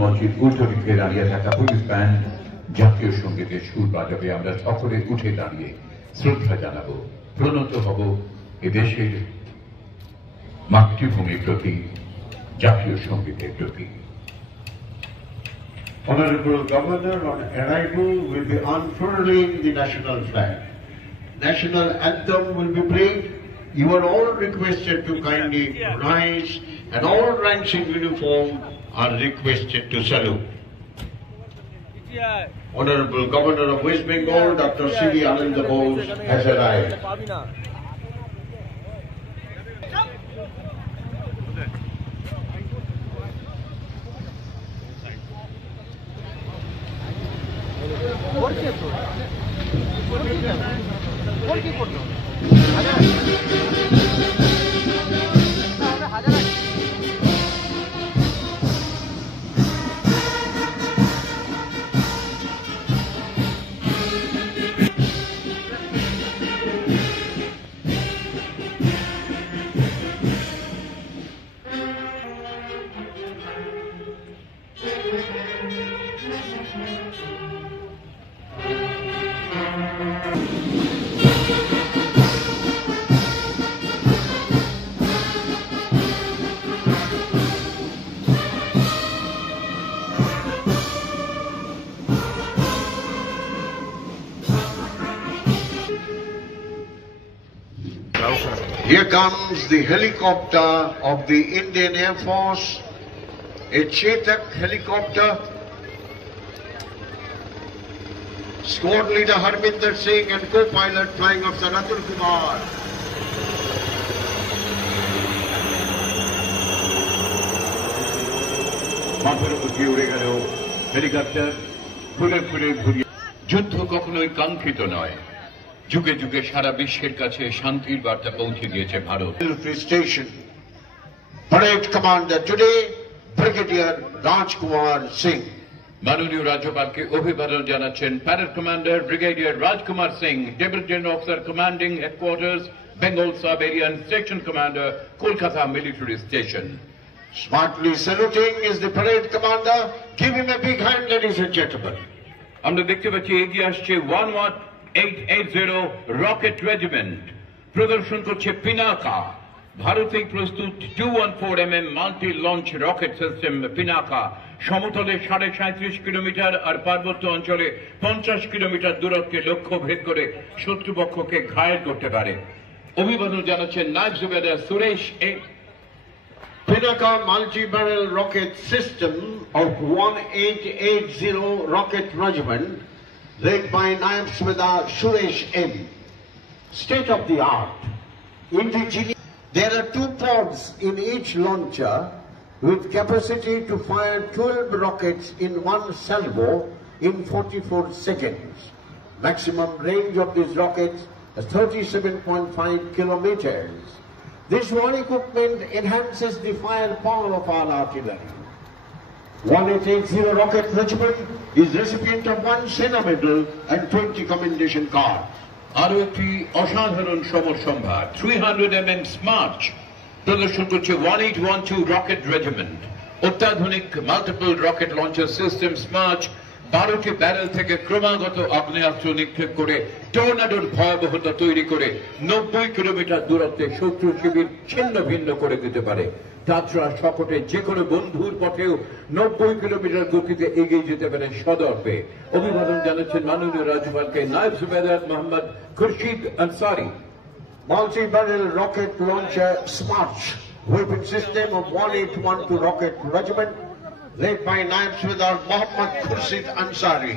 মঞ্চের উল্টো দিকে দাঁড়িয়ে থাকা পুলিশ ব্যান্ড জাতীয় সঙ্গীতের সুর বাজাবে। আমরা সকলে উঠে দাঁড়িয়ে শ্রদ্ধা জানাবো, প্রণত হব এদেশের মাতৃভূমির প্রতি, জাতীয় সঙ্গীতের প্রতি। Honorable Governor on arrival will be unfurling the national flag. National anthem will be played. You are all requested to kindly rise, and all ranks in uniform are requested to salute. Honorable Governor of West Bengal, Dr. C.V. Ananda Bose has arrived. Here comes the helicopter of the Indian Air Force, a Chetak helicopter. Squad leader Harminder Singh and co-pilot flying officer Atul Kumar. মাথার উপর দিয়ে উড়ে গেল helicopter, ফুলে ফুলে ঘুরিয়ে। যুদ্ধ কখনোই কাঙ্ক্ষিত নয়, যুগে যুগে সারা বিশ্বের কাছে শান্তির বার্তা পৌঁছে দিয়েছে Bharat. Station. Parade Commander today, Brigadier Rajkumar Singh. মাননীয় রাজ্যপালকে অভিবাদন জানাচ্ছেন parade commander brigadier Rajkumar Singh, deputy general officer commanding headquarters, Bengal sub এরিয়ান section commander, Kolkata military station. Smartly saluting is the parade commander. Give him a big hand, ladies and gentlemen. আমরা দেখতে পাচ্ছি এগিয়ে আসছে 11880 রকেট রেজিমেন্ট, প্রদর্শন করছে পিনাকা। ভারতেই প্রস্তুত 214mm multi launch rocket system Pinaka সমতলে 37.5 কিলোমিটার আর পার্বত্য অঞ্চলে 50 কিলোমিটার দূরত্বে লক্ষ্য ভেদ করে শত্রুপক্ষকে ঘায়েল করতে পারে। অভিবাদন জানাচ্ছেন Naib Subedar Suresh M. Pinaka multi-barrel rocket system of 1880 Rocket Regiment, led by Naib Subedar Suresh M. State of the art. There are 2 pods in each launcher with capacity to fire 12 rockets in one salvo in 44 seconds. Maximum range of these rockets is 37.5 kilometers. This war equipment enhances the firepower of our artillery. 1880 Rocket Regiment is recipient of 1 Sena Medal and 20 Commendation Cards. আরো একটি অসাধারণ সমর সম্ভার 300mm smart প্রদর্শন করছে 1812 rocket regiment. অত্যাধুনিক multiple rocket launcher system smart 12টি barrel থেকে ক্রমাগত আগ্নেয়াস্ত্র নিক্ষেপ করে টর্নাডোর ভয়াবহতা তৈরি করে 90 কিলোমিটার দূরত্বে শত্রু শিবির ছিন্ন ভিন্ন করে দিতে পারে। যাত্রা শকটে যে কোনো বন্ধুর পথেও 90 কিলোমিটার গতিতে এগিয়ে যেতে পারে সদর্পে। অভিবাদন জানাচ্ছেন মাননীয় রাজ্যপালকে নায়েব সুবেদার Mohammad Khurshid Ansari. Multi-barrel rocket launcher SMART weapon system of 1812 Rocket Regiment, led by Naib Subedar Mohammad Khurshid Ansari.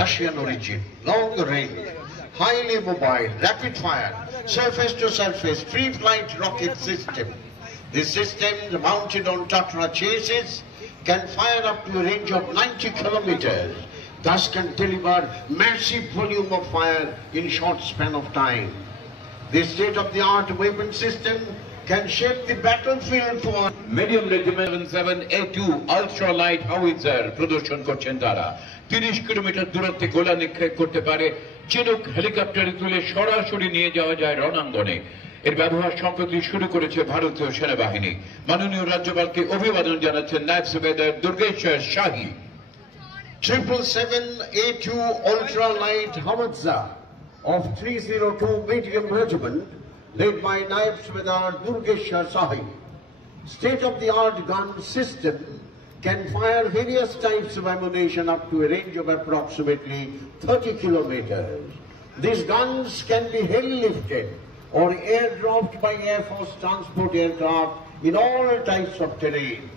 Russian origin, long range, highly mobile, rapid fire, surface to surface, free flight rocket system. This system, mounted on Tatra chases, can fire up to a range of 90 kilometers, thus can deliver massive volume of fire in short span of time. This state-of-the-art weapon system can shape the battlefield for Medium Regiment 7A2 Ultra Light Howitzer প্রদর্শন করছেন তারা 30 kilometre দূরত্বে গোলা নিক্ষেপ করতে পারে চিনুক হেলিকপ্টারে তুলে সরাসরি নিয়ে যাওয়া যায় রণাঙ্গনে এর ব্যবহার সম্প্রতি শুরু করেছে ভারতীয় সেনাবাহিনী মাননীয় রাজ্যপালকে অভিবাদন জানাচ্ছেন নায়েব সুবেদার দুর্গেশ্বর শাহী 777A2 Ultra Light Howitzer of 302 Medium Regiment led by Naib Subedar Durgeshwar Shahi. State-of-the-art gun system can fire various types of ammunition up to a range of approximately 30 kilometers. These guns can be heli-lifted or airdropped by Air Force transport aircraft in all types of terrain.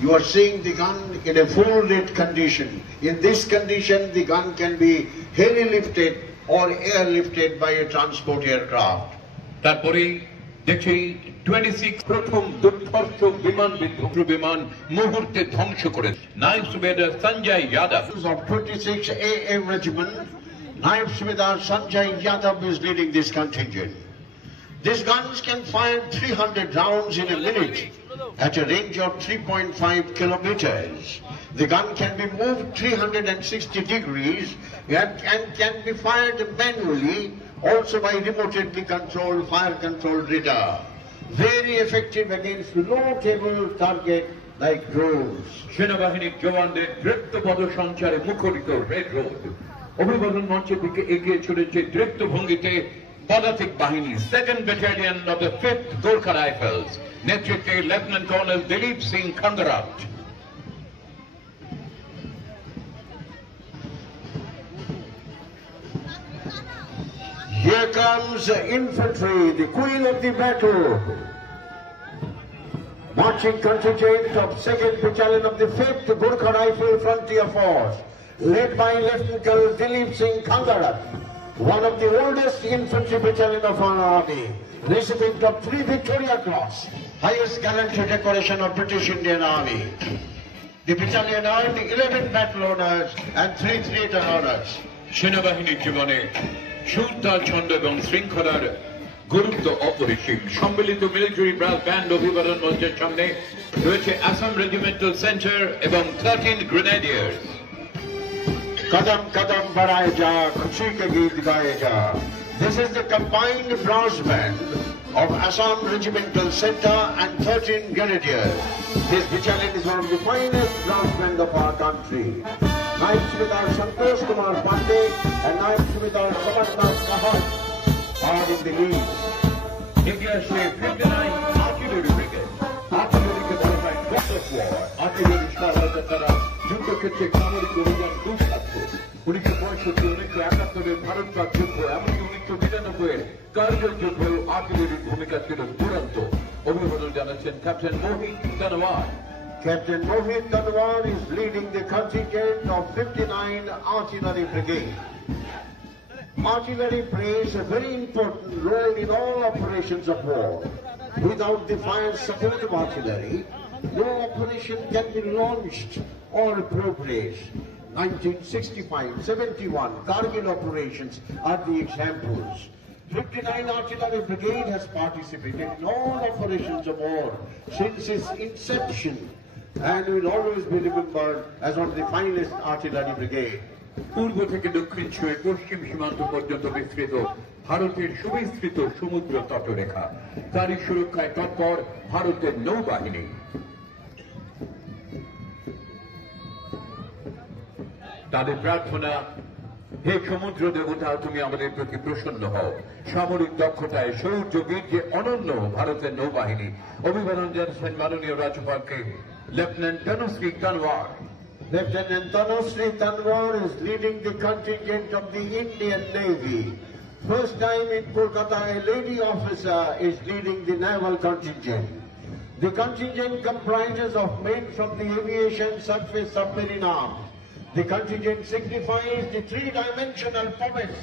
You are seeing the gun in a full-lit condition. In this condition, the gun can be heli-lifted or airlifted by a transport aircraft. তারপরে দেখি 26 প্রথম দুর্ধর্ষ বিমান মুহূর্তে ধ্বংস করে নায়েব সুবেদার Sanjay Yadav of 26 AA Regiment, Naib Subedar Sanjay Yadav is leading this contingent. These guns can fire 300 rounds in a minute at a range of 3.5 kilometers. The gun can be moved 360 degrees and can be fired manually, also by remotely controlled fire-controlled radar. Very effective against low-table target like drones. সেনাবাহিনীর জওয়ানদের দৃপ্ত পদসঞ্চারে মুখরিত red road অভিবাদন মঞ্চের দিকে এগিয়ে চলেছে দৃপ্ত ভঙ্গিতে পদাতিক বাহিনী 2nd Battalion of the 5th Gorkha Rifles নেতৃত্বে lieutenant colonel Dilip Singh Khangarot Here comes infantry, the queen of the battle. Marching contingent of 2nd Battalion of the 5th Gorkha Rifle Frontier Force, led by Lieutenant Colonel Dilip Singh Kangarat, one of the oldest infantry battalion of our army, recipient of 3 Victoria Cross, highest gallantry decoration of British Indian Army. The battalion earned 11 battle honors and 3 theatre honors. সেনাবাহিনীর জীবনে সুরতা ছন্দ এবং শৃঙ্খলার গুরুত্ব অপরিসীম সম্মিলিত military brass band অভিবাদন মঞ্চের সামনে রয়েছে আসাম রেজিমেন্টাল সেন্টার এবং 13 গ্রেনেডিয়ার্স Kadam kadam badhaye ja, khushi ke geet gaye ja. This is the combined brass band of Assam Regimental Center and 13 Grenadiers. This battalion is one of the finest brass band of our country. Naib Subedar Santosh Kumar Pandey and Naib Subedar Samarnath Kahat are in the lead. India 59 Artillery Brigade. Artillery ke bala hai Box of War. Artillery shahada tara যুদ্ধ ক্ষেত্রে সামরিক অভিযান দুঃসাধ্য 1965-1971 ভারত পাক যুদ্ধ এমনকি 1999 কার্গিল যুদ্ধে আর্টিলারির ভূমিকা ছিল দুরন্ত অভিবাদন জানাচ্ছেন captain Mohit Tanwar Captain Mohit Tanwar is leading the contingent of 59 Artillery Brigade. Artillery plays a very important role in all operations of war. Without the fire support of artillery, no operation can be launched or progress. 1965-71 Kargil operations are the examples. 59 Artillery Brigade has participated in all operations of war since its inception and will always be remembered as one of the finest artillery brigade. পূর্ব থেকে দক্ষিণ ছুঁয়ে পশ্চিম সীমান্ত পর্যন্ত বিস্তৃত ভারতের সুবিস্তৃত সমুদ্র তটরেখা তারই সুরক্ষায় তৎপর ভারতের নৌবাহিনী তাদের প্রার্থনা হে সমুদ্র দেবতা তুমি আমাদের প্রতি প্রসন্ন হও সামরিক দক্ষতায় শৌর্য বীর্যে অনন্য ভারতের নৌবাহিনী অভিবাদন জানাচ্ছেন মাননীয় রাজ্যপালকে lieutenant Tanushree Tanwar Lieutenant Tanushree Tanwar is leading the contingent of the Indian Navy. First time in Kolkata, a lady officer is leading the naval contingent. The contingent comprises of men from the aviation, surface, submarine arms. The contingent signifies the three-dimensional promise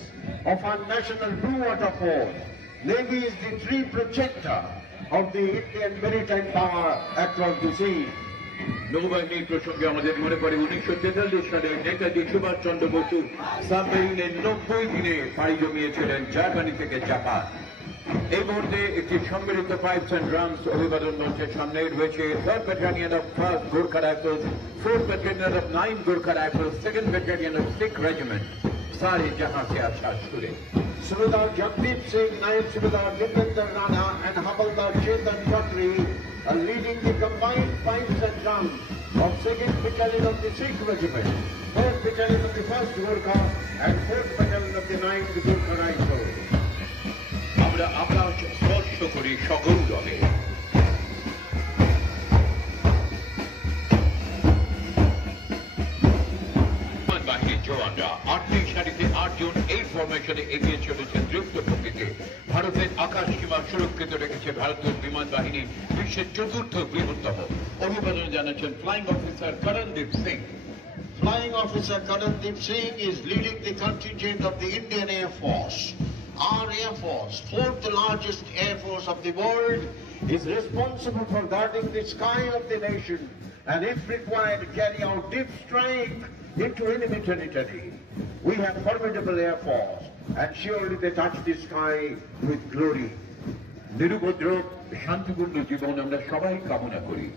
of our national blue water force. Navy is the tree projector of the Indian maritime power across the sea. নৌবাহিনীর প্রসঙ্গে আমাদের মনে পড়ে 1943 সালে নেতাজি সুভাষচন্দ্র বসু সাবমেরিনে 90 দিনে পাড়ি জমিয়েছিলেন Germany থেকে Japan. এই মুহূর্তে একটি সম্মিলিত পাইপস অ্যান্ড ড্রামস অভিবাদন মঞ্চের সামনে রয়েছে 3rd Battalion of 1st Gorkha Rifles, 4th Battalion of 9th Gorkha Rifles, 2nd Battalion of Sikh Regiment, सारे जहां से अच्छा शुरू। Subedar Jagdeep Singh, Naib Subedar Dipender Rana and Havaldar Chetan Chatri are leading the combined pipes and drums of 2nd Battalion of the Sikh Regiment, 4th Battalion of the 1st Gorkha and 4th Battalion of the 9th Gorkha Rifles. আমরা আকাশ স্পর্শ করি সগৌরবে। বাহিনীর জওয়ানরা 8টি সারিতে 8 জন এই ফরমেশনে এগিয়ে চলেছেন দ্রুত গতিতে। ভারতের আকাশ সীমা সুরক্ষিত রেখেছে ভারতীয় বিমান বাহিনী, বিশ্বের 4র্থ বৃহত্তম। অভিবাদন জানাচ্ছেন flying officer Karandeep Singh. Flying Officer Karandeep Singh is leading the contingent of the Indian Air Force. Our Air Force, 4th largest Air Force of the world, is responsible for guarding the sky of the nation and if required carry out deep strike into enemy territory. We have formidable Air Force and surely they touch the sky with glory. নিরুপদ্রব শান্তিপূর্ণ জীবন আমরা সবাই কামনা করি,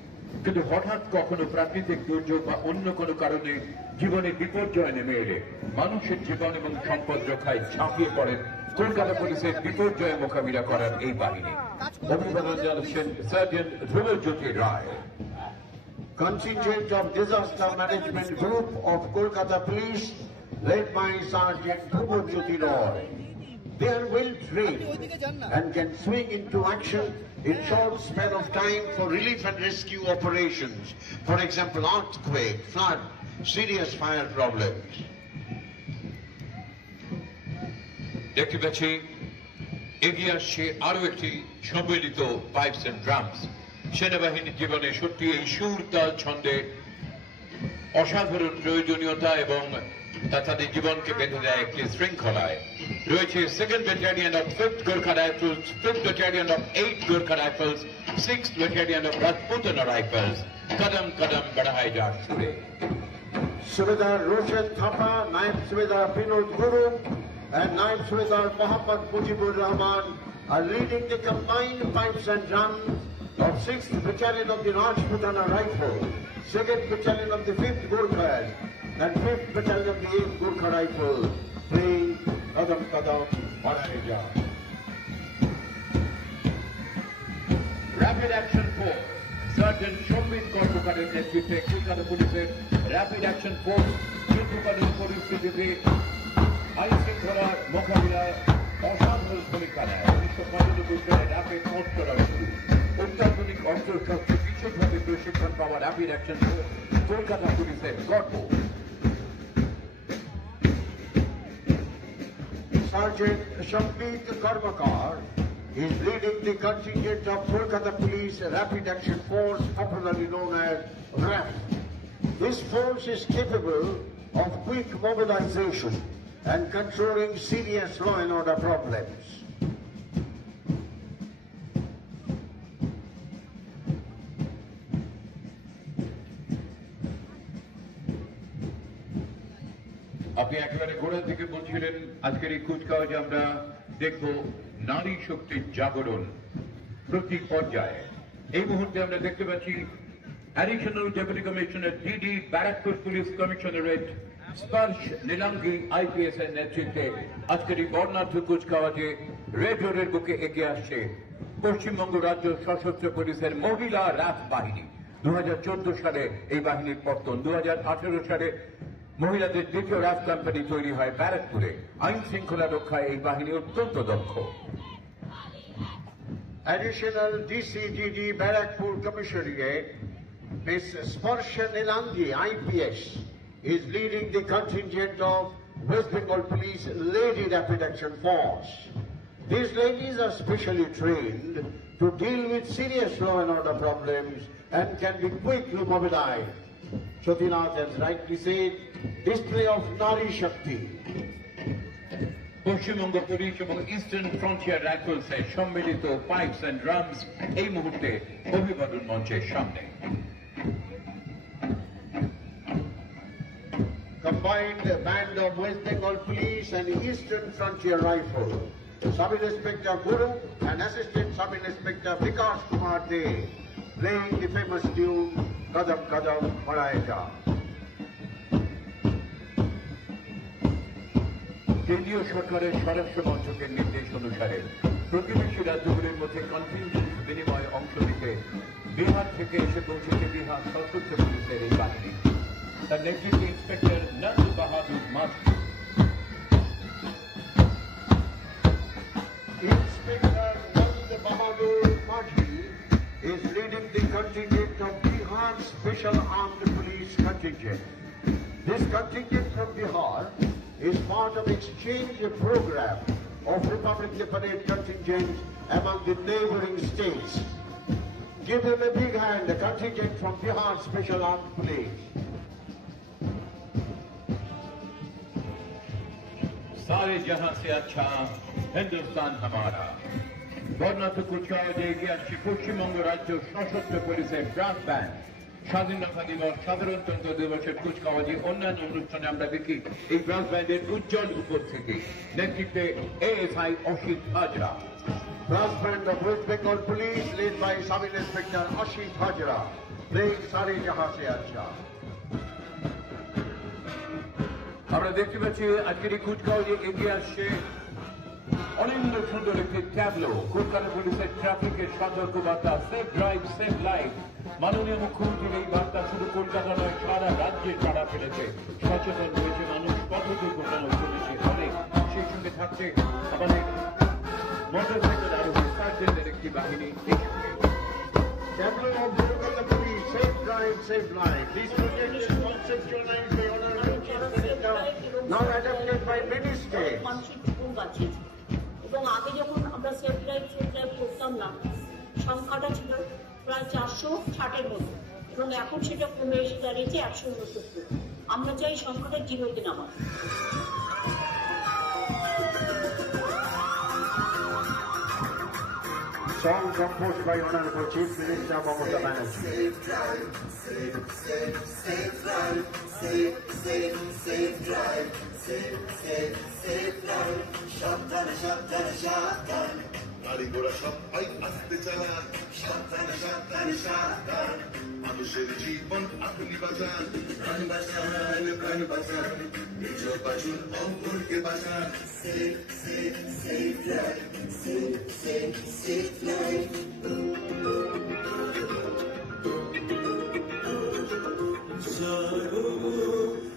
কিন্তু হঠাৎ কখনো প্রাকৃতিক দুর্যোগ বা অন্য কোনো কারণে জীবনে বিপর্যয় নেমে এলে মানুষের জীবন এবং সম্পদ রক্ষায় ঝাঁপিয়ে পড়েন কলকাতা পুলিশের বিপর্যয় মোকাবিলা করার এই বাহিনী। অভিবাদন জানাচ্ছেন sergeant Dhrubajyoti Roy. Contingent of Disaster Management Group of Kolkata Police led by Sergeant Dhrubajyoti Roy. They are well trained and can swing into action in short span of time for relief and rescue operations. For example, earthquake, flood, serious fire problems. দেখতে পাচ্ছি এগিয়ে আসছে আরো একটি সম্মিলিত pipes and drums. সেনাবাহিনীর জীবনে সত্যি এই সুর তাল ছন্দে অসাধারণ প্রয়োজনীয়তা এবং তা তাদের জীবনকে বেঁধে দেয় একটি শৃঙ্খলায়। রয়েছে 2nd Battalion of 5th Gorkha Rifles, 5th Battalion of 8th Gorkha Rifles, 6th Battalion of Rajputana Rifles, कदम कदम बढ़ाए जा सुरे। Subedar Roshan Thapa, Naib Subedar Vinod Guru and Naib Subedar Mohammad Mujibur Rahman are leading the combined pipes and drums of 6th Battalion of the Rajputana Rifles, 2nd Battalion of the 5th Gorkhas and 5th Battalion of the 8th Gorkha Rifles, playing Kadam Kadam Badhaye Ja. Rapid Action Force, Sergeant Shobhit Kormakaরের নেতৃত্বে কলকাতা পুলিশের rapid action force যুদ্ধকালীন পরিস্থিতিতে আইন শৃঙ্খলার মোকাবিলায় অসাধারণ ভূমিকা নেয়। 1995 সালে র্যাপিড ফোর্স করা শুরু। অত্যাধুনিক অস্ত্রশস্ত্রে বিশেষভাবে প্রশিক্ষণ পাওয়া র্যাপিড অ্যাকশন ফোর্স কলকাতা পুলিশের গর্ব। Sergeant Shobhit Kormakar is leading the contingent of Kolkata Police Rapid Action Force, popularly known as RAF. This force is capable of quick mobilization and controlling serious law and order problems. আপনি একেবারে গোড়ার দিকে বলছিলেন আজকের এই কুচকাওয়াজে আমরা দেখব নারী শক্তির জাগরণ প্রতি পর্যায়ে। এই মুহূর্তে আমরা দেখতে পাচ্ছি additional deputy commissioner DD Barrackpore police commissionerate স্পর্শ নীলাঙ্গি আইপিএস এর নেতৃত্বে আজকের এই বর্ণাঢ্য কুচকাওয়াজে রেড রোডের বুকে এগিয়ে আসছে পশ্চিমবঙ্গ রাজ্য সশস্ত্র পুলিশের মহিলা র্যাফ বাহিনী। 2014 সালে এই বাহিনীর পত্তন, 2018 সালে মহিলাদের দ্বিতীয় র্যাফ কোম্পানি তৈরি হয় ব্যারাকপুরে। আইন শৃঙ্খলা রক্ষায় এই বাহিনী অত্যন্ত দক্ষ। Additional DCGD Barakpur Commissariat, Ms. Sparsha Nilangi, IPS, is leading the contingent of West Bengal Police Lady Rapid Action Force. These ladies are specially trained to deal with serious law and order problems and can be quickly mobilized. Jyotinath has rightly said, display of Nari Shakti. Paschimbanga police এবং eastern frontier রাইফেলসের সম্মিলিত pipes and drums এই মুহূর্তে অভিবাদন মঞ্চের সামনে। Combined Band of West Bengal Police and Eastern Frontier Rifle. Sub-Inspector Guru and Assistant Sub-Inspector Vikas Kumar De playing the famous tune Kadam Kadam Padayega. কেন্দ্রীয় সরকারের স্বরাষ্ট্র মন্ত্রকের নির্দেশ অনুসারে প্রতিবেশী রাজ্যগুলির মধ্যে কন্টিনজেন্ট বিনিময়ে অংশ নিতে বিহার থেকে এসে পৌঁছেছে বিহার সশস্ত্র পুলিশের এই বাহিনী। তার নেতৃত্বে inspector Nanda Bahadur Majhi. Inspector Nand Bahadur Majhi is leading the contingent of Bihar Special Armed Police Contingent. This contingent from Bihar is part of exchange program of Republic Day Parade contingent among the neighboring states. Give them a big hand, the contingent from Bihar Special Armed Police. सारे जहां से अच्छा हिंदुस्तान हमारा। বর্ণাঢ্য কুচকাওয়াজে এগিয়ে আসছে পশ্চিমবঙ্গ রাজ্য সশস্ত্র পুলিশের ব্রাস ব্যান্ড। স্বাধীনতা দিবস, সাধারণতন্ত্র দিবসের কুচকাওয়াজে অন্যান্য অনুষ্ঠানে আমরা দেখি এই ব্রাস ব্যান্ডের উজ্জ্বল উপর থেকে নেতৃত্বে ASI Asit Hazra. Brass Band of West Bengal Police led by Sub-Inspector Ashit Hajra playing Sare Jahan Se Acha. আমরা দেখতে পাচ্ছি আজকের এই কুচকাওয়াজে এগিয়ে আসছে অনিন্দ সুন্দর একটি ট্যাবলো। কলকাতা পুলিশের ট্রাফিকের সতর্কবার্তা সেফ ড্রাইভ সেফ লাইফ। মাননীয় মুখ্যমন্ত্রীর এই বার্তা শুধু কলকাতা নয় সারা রাজ্যে সাড়া ফেলেছে। সচেতন হয়েছে মানুষ, পথ দুর্ঘটনায় কমেছে অনেক। সেই সঙ্গে থাকছে আমাদের মোটরসাইকেল আরোহী সার্জেন্টের একটি বাহিনী। Tableau of Kolkata Police, Safe Drive, Safe Life. This project is conceptualized by Honorable Chief Minister, now adopted by many states. মানুষের জীবন বাঁচিয়েছে এবং আগে যখন আমরা সেফ ড্রাইভ করতাম না, সংখ্যাটা ছিল প্রায় 460-এর মতো এবং এখন সেটা কমে এসে দাঁড়িয়েছে 169। আমরা চাই সংখ্যাটা জিরোতে নামা। Song composed by Honorable Chief Minister Mamata Banerjee. Safe drive, safe, safe, safe drive, safe, safe, safe drive, safe, safe, safe drive. সাবধানে সাবধানে সাবধান, গাড়ি ঘোড়া সবাই আস্তে চালান। সাবধানে সাবধানে সাবধান, মানুষের জীবন আপনি বাঁচান। প্রাণ বাঁচান, প্রাণ বাঁচান, নিজ বাঁচুন অপরকে বাঁচান। Safe safe safe drive, safe safe safe life.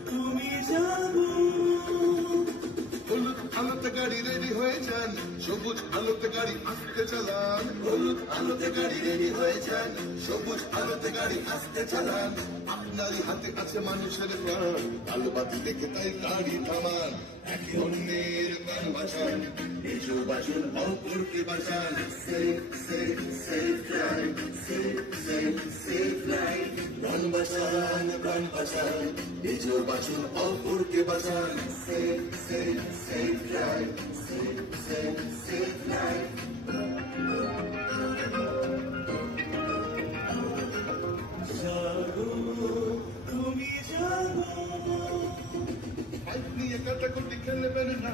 তুমি জানো হলুদ আলোতে গাড়ি রেডি হয়ে যান, সবুজ আলোতে গাড়ি আস্তে চালান। হলুদ আলোতে গাড়ি রেডি হয়ে যান, সবুজ আলোতে গাড়ি আস্তে চালান। আপনারই হাতে আছে মানুষের প্রাণ, আলো বাতি দেখে তাই গাড়ি থামান। একে অন্যের প্রাণ বাঁচান, নিজ বাঁচুন অপরকে বাঁচান। Safe safe safe drive, safe safe safe life. প্রাণ বাঁচান, প্রাণ বাঁচান, নিজ বাঁচুন অপরকে বাঁচান। Safe safe safe drive, safe safe safe life. তুমি জানো নিয়ে কাটাকুটি খেলবেন না,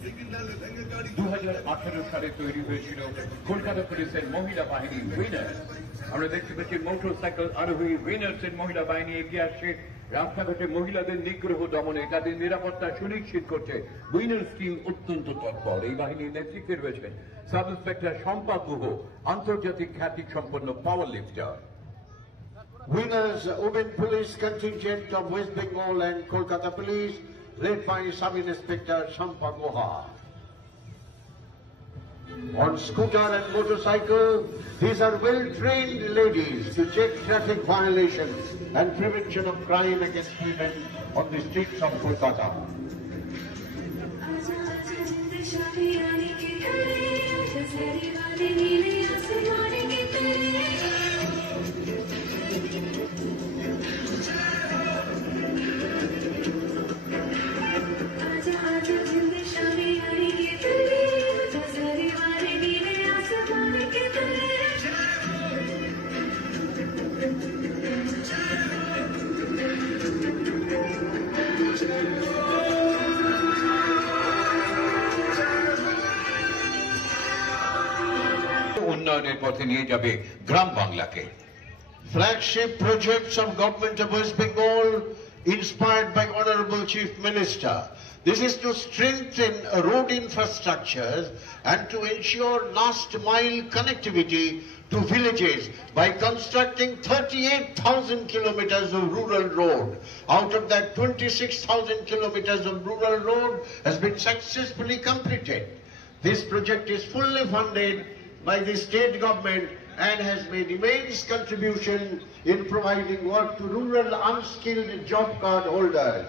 সিগন্যালে ভেঙে গাড়ি। 2018 সালে তৈরি হয়েছিল কলকাতা পুলিশের মহিলা বাহিনী উইনার্স। আমরা দেখতে পাচ্ছি মোটরসাইকেল আরোহী উইনার্স এর মহিলা বাহিনী এগিয়ে আসছে রাস্তাঘাটে মহিলাদের নিগ্রহ দমনে, তাদের নিরাপত্তা সুনিশ্চিত করছে। উইনার্স টিম অত্যন্ত তৎপর। এই বাহিনীর নেতৃত্বে রয়েছেন সাব ইন্সপেক্টর শম্পা গুহ, আন্তর্জাতিক খ্যাতি সম্পন্ন পাওয়ার লিফটার। Winners Women Police Contingent of West Bengal and Kolkata Police led by Sub-Inspector Shampa Guha. On scooter and motorcycle, these are well-trained ladies to check traffic violations and prevention of crime against women on the streets of Kolkata. উন্নয়নের পথে নিয়ে যাবে গ্রাম বাংলাকে। Flagship projects of Government of West Bengal inspired by Honorable Chief Minister. This is to strengthen road infrastructures and to ensure last mile connectivity to villages by constructing 38,000 kilometers of rural road. Out of that, 26,000 kilometers of rural road has been successfully completed. This project is fully funded by the state government and has made immense contribution in providing work to rural unskilled job card holders.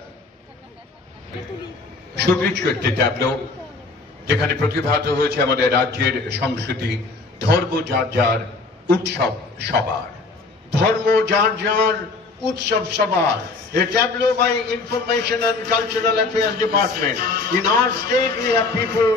সুদৃশ্য একটি tableau যেখানে প্রতিভাত হয়েছে আমাদের রাজ্যের সংস্কৃতি, ধর্ম যার যার, উৎসব সবার। ধর্ম যার যার, উৎসব সবার। A tableau by Information and Cultural Affairs Department. In our state we have people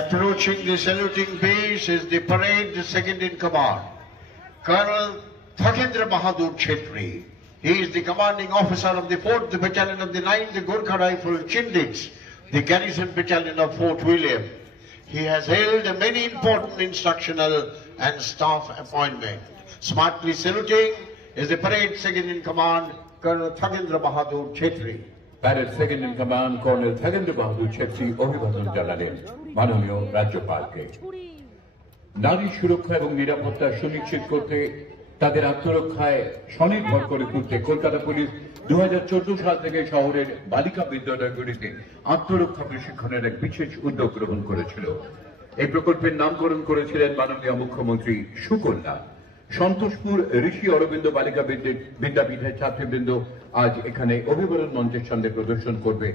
approaching the saluting base is the parade second in command, Colonel Thakendra Bahadur Chetri. He is the commanding officer of the 4th Battalion of the 9th Gorkha Rifle Chindiks, the garrison battalion of Fort William. He has held many important instructional and staff appointments. Smartly saluting is the parade second in command, Colonel Thakendra Bahadur Chetri. Parade second in command colonel Thakendra Bahadur Chetri অভিবাদন জানালেন মাননীয় রাজ্যপালকে। নারী সুরক্ষা এবং নিরাপত্তা সুনিশ্চিত করতে, তাদের আত্মরক্ষায় স্বনির্ভর করে তুলতে কলকাতা পুলিশ 2014 সাল থেকে শহরের বালিকা বিদ্যালয়গুলিতে আত্মরক্ষা প্রশিক্ষণের এক বিশেষ উদ্যোগ গ্রহণ করেছিল। এই প্রকল্পের নামকরণ করেছিলেন মাননীয় মুখ্যমন্ত্রী সুকন্যা। সন্তোষপুর ঋষি অরবিন্দ বালিকা বিদ্যাপীঠের ছাত্রবৃন্দ আজ এখানে অভিবাদন মঞ্চের সামনে প্রদর্শন করবে